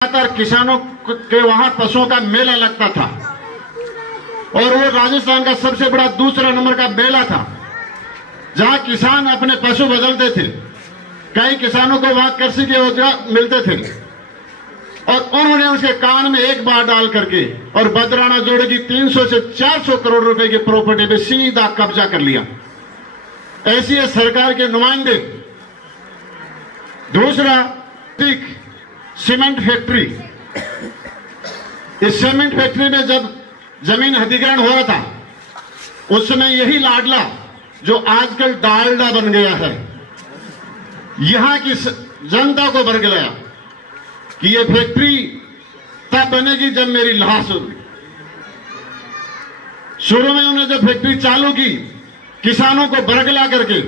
किसानों के वहां पशुओं का मेला लगता था और वो राजस्थान का सबसे बड़ा दूसरा नंबर का मेला था जहां किसान अपने पशु बदलते थे। कई किसानों को वहां कृषि के औजार मिलते थे और उन्होंने उसके कान में एक बार डाल करके और बदराना जोड़े की 300 से 400 करोड़ रुपए की प्रॉपर्टी पे सीधा कब्जा कर लिया। ऐसी है सरकार के नुमाइंदे। दूसरा, सीमेंट फैक्ट्री। इस सीमेंट फैक्ट्री में जब जमीन अधिग्रहण हुआ था उस समय यही लाडला जो आजकल डालडा बन गया है, यहां की जनता को बरगलाया कि ये फैक्ट्री तब बनेगी जब मेरी लाश होगी। शुरू में उन्होंने जब फैक्ट्री चालू की किसानों को बरगला करके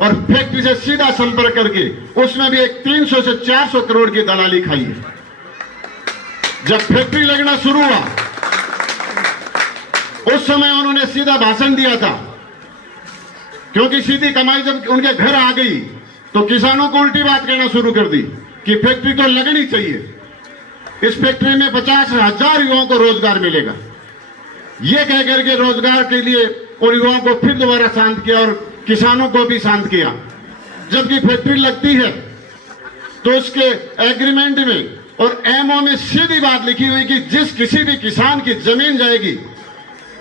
और फैक्ट्री से सीधा संपर्क करके उसमें भी एक 300 से 400 करोड़ की दलाली खाई है। जब फैक्ट्री लगना शुरू हुआ उस समय उन्होंने सीधा भाषण दिया था, क्योंकि सीधी कमाई जब उनके घर आ गई तो किसानों को उल्टी बात कहना शुरू कर दी कि फैक्ट्री तो लगनी चाहिए, इस फैक्ट्री में 50,000 युवाओं को रोजगार मिलेगा। यह कहकर के रोजगार के लिए उन युवाओं को फिर दोबारा शांत किया और किसानों को भी शांत किया। जबकि फैक्ट्री लगती है तो उसके एग्रीमेंट में और एमओ में सीधी बात लिखी हुई कि जिस किसी भी किसान की जमीन जाएगी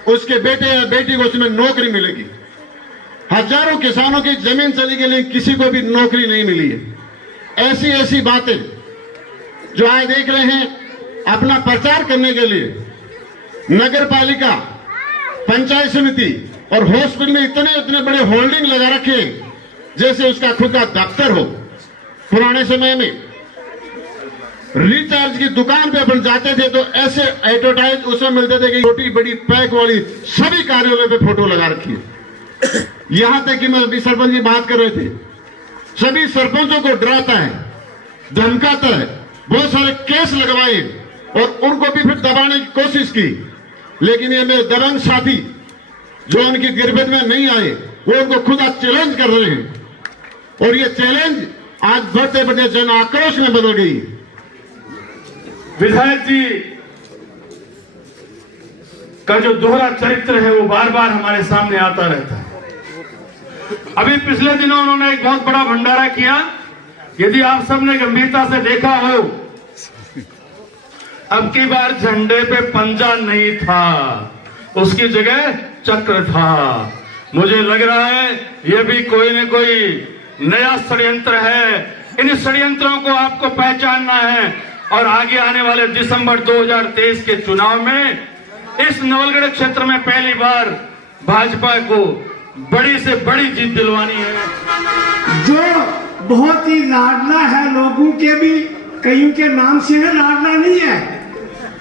उसके बेटे या बेटी को उसमें नौकरी मिलेगी। हजारों किसानों की जमीन चली गई लेकिन किसी को भी नौकरी नहीं मिली है। ऐसी ऐसी बातें जो आज देख रहे हैं अपना प्रचार करने के लिए नगर पालिका, पंचायत समिति और हॉस्पिटल में इतने इतने बड़े होल्डिंग लगा रखे हैं जैसे उसका खुद का दफ्तर हो। पुराने समय में रिचार्ज की दुकान पे अपन जाते थे तो ऐसे एडवर्टाइज उसमें मिलते थे कि छोटी बड़ी पैक वाली सभी कार्यालयों पे फोटो लगा रखी है। यहां तक कि मैं अभी सरपंच जी बात कर रहे थे, सभी सरपंचों को डराता है, धमकाता है, बहुत सारे केस लगवाए और उनको भी फिर दबाने की कोशिश की। लेकिन ये मेरे दबंग साथी जो उनकी गिरफ्त में नहीं आए वो उनको खुद आज चैलेंज कर रहे हैं और ये चैलेंज आज बढ़ते बढ़ते जन आक्रोश में बदल गई। विधायक जी का जो दोहरा चरित्र है वो बार बार हमारे सामने आता रहता है। अभी पिछले दिनों उन्होंने एक बहुत बड़ा भंडारा किया। यदि आप सबने गंभीरता से देखा हो, अब की बार झंडे पे पंजा नहीं था, उसकी जगह चक्र था। मुझे लग रहा है यह भी कोई न कोई नया षड्यंत्र है। इन षड्यंत्रों को आपको पहचानना है और आगे आने वाले दिसंबर 2023 के चुनाव में इस नवलगढ़ क्षेत्र में पहली बार भाजपा को बड़ी से बड़ी जीत दिलवानी है। जो बहुत ही लाडला है लोगों के भी, कईयों के नाम से है, लाडला नहीं है,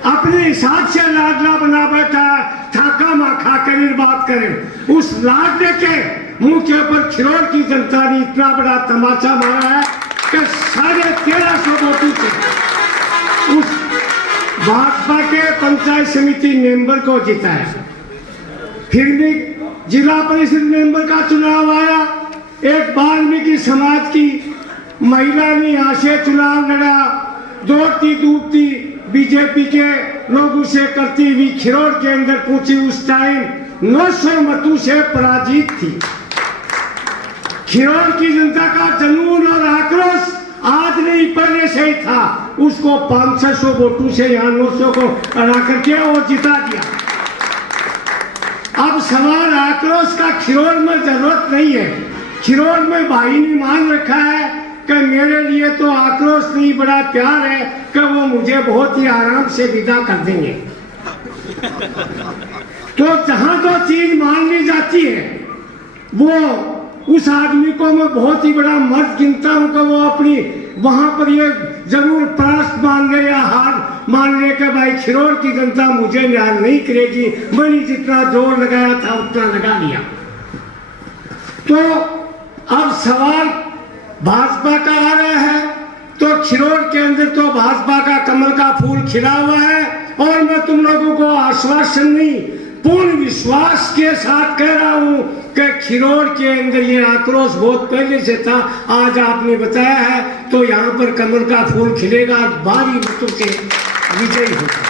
अपने हिसाब से लाडला बना बैठा, ठाका माखा कर बात करें। उस लाडले के मुंह के ऊपर खिरोड़ की जनता ने इतना बड़ा तमाचा मारा है कि 1350 वोटों से उस भाजपा के पंचायत समिति मेंबर को जिताया। फिर भी जिला परिषद मेंबर का चुनाव आया, एक वाल्मीकि समाज की महिला ने यहाँ से चुनाव लड़ा, दौड़ती धूपती बीजेपी के लोगों से करती हुई खिरोड़ के अंदर पहुंची। उस टाइम 900 मतों से पराजित थी। खिरोड़ की जनता का जुनून और आक्रोश आज नहीं पहले से ही था। उसको 500 वोटों से यहाँ 900 को हरा करके और जिता दिया। अब सवाल आक्रोश का खिरोड़ में जरूरत नहीं है। खिरोड़ में भाई ने मान रखा है कि मेरे लिए तो आक्रोश नहीं, बड़ा प्यार है कि वो मुझे बहुत ही आराम से विदा कर देंगे। तो जहां जो चीज मान ली जाती है वो उस आदमी को मैं बहुत ही बड़ा मर्द गिनता हूं कि वो अपनी वहां पर ये जरूर परास्त मान ले या हार मान ले कि भाई खिरोड़ की जनता मुझे न्याय नहीं करेगी, मैंने जितना जोर लगाया था उतना लगा लिया। तो अब सवाल भाजपा का आ रहा है तो खिरोड़ के अंदर तो भाजपा का कमल का फूल खिला हुआ है और मैं तुम लोगों को आश्वासन नहीं पूर्ण विश्वास के साथ कह रहा हूं कि खिरोड़ के अंदर ये आक्रोश बहुत पहले से था, आज आपने बताया है तो यहाँ पर कमल का फूल खिलेगा, भारी मतों से विजयी होगा।